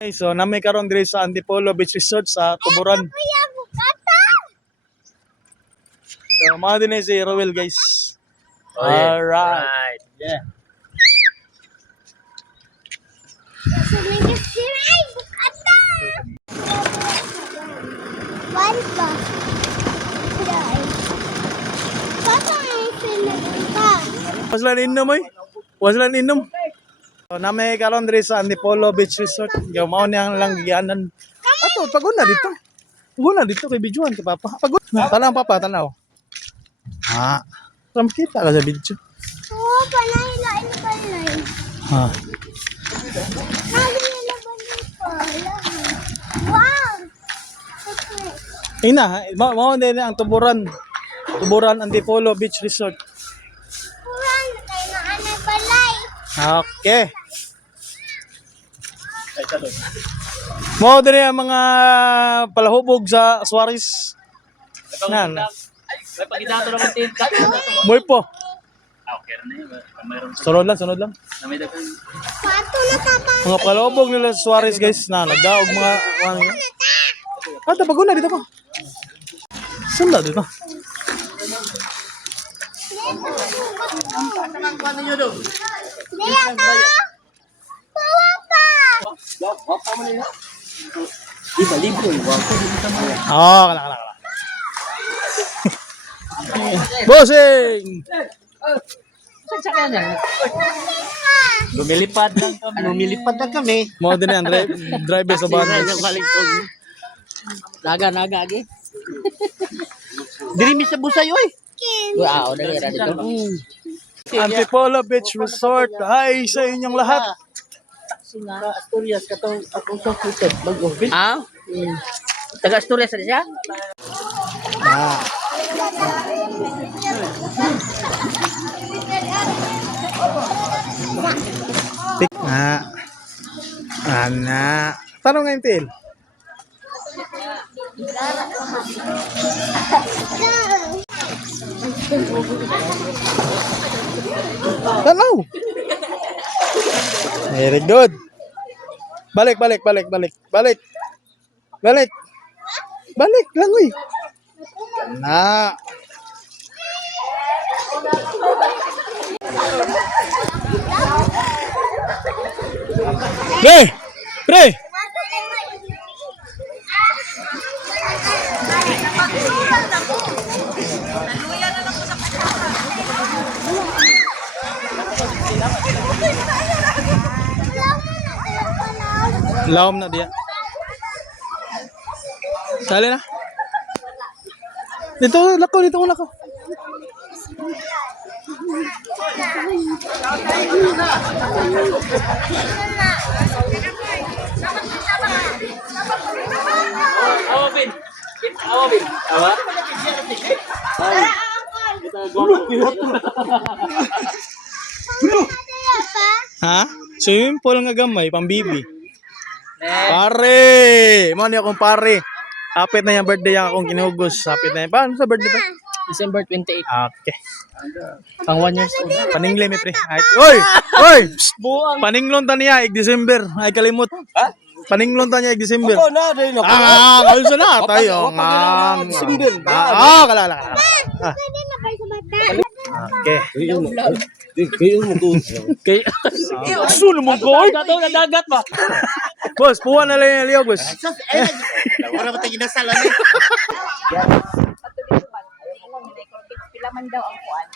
Okay, so nami karon diri sa Antipolo Beach Resort sa Tuburan. So mga din si Rowel guys. Oh, yeah. Alright. Yeah. Waslan inom oy. Waslan inom. So nami karon diri sa Antipolo Beach Resort. Gaw mao niyang lang gianan. Ato pagod na dito. Pagod na dito kay bijuan ka papa. Pagod. Tanaw papa, tanaw. Ha. Ram kita ka sa video. Oh, panay lain panay. Ha. Wow. Ina, mao din ang Tuburan. Tuburan Antipolo Beach Resort. Kurang kay naanay balay. Okay. Mao din ang mga palahubog sa Suarez. Nan. May pagkitato naman tin. Moy po. Okay na yun. Mayroon Sunod lang. namidagan. Pato na tapang. Mga palahubog nila sa Suarez guys na nagdaog mga ano. Ata pagod na dito pa. Sunda dito. Diya ka. Bawa pa. Iba libre. Oh, kala. Bossing. Lumilipad lang kami. Mao din ang driver sa van. Naga agi. Diri mi sa busay oy. Wow, dali ra dito. Antipolo Beach Resort. Hi sa inyong lahat. Sa Asturias katong ako sa Phuket mag-open. Ah. Taga Asturias na siya? Ah. Tik na. Ana. Tanong nga yung til. Tanaw. Very good. Balik. Balik lang uy. Na. Pre. Lawom na dia. Sali na. Dito lako. Awabin. Awa? Ha? Swimming pool nga gamay, pambibi. Pare! Mo ni akong pare. Hapit na yung birthday ang akong kinugos. Hapit na yan. Paano sa birthday pa? December 28. Okay. Pang 1 years old. Paningli mi pre. Ay, oy! Psst! Paninglon ta niya ig December. Ay kalimot. Ha? Paninglon ta niya ig December. Ako na rin ako. Kayo na tayo. December. Kala. Pwede na kayo sa mata. Okay. Kayo mo ko. Kay Asul mo ko. Dato na dagat ba? Boss, puwan na lang yung liyaw, boss. Wala ba tayo nasalan eh. Pila man daw ang kuan.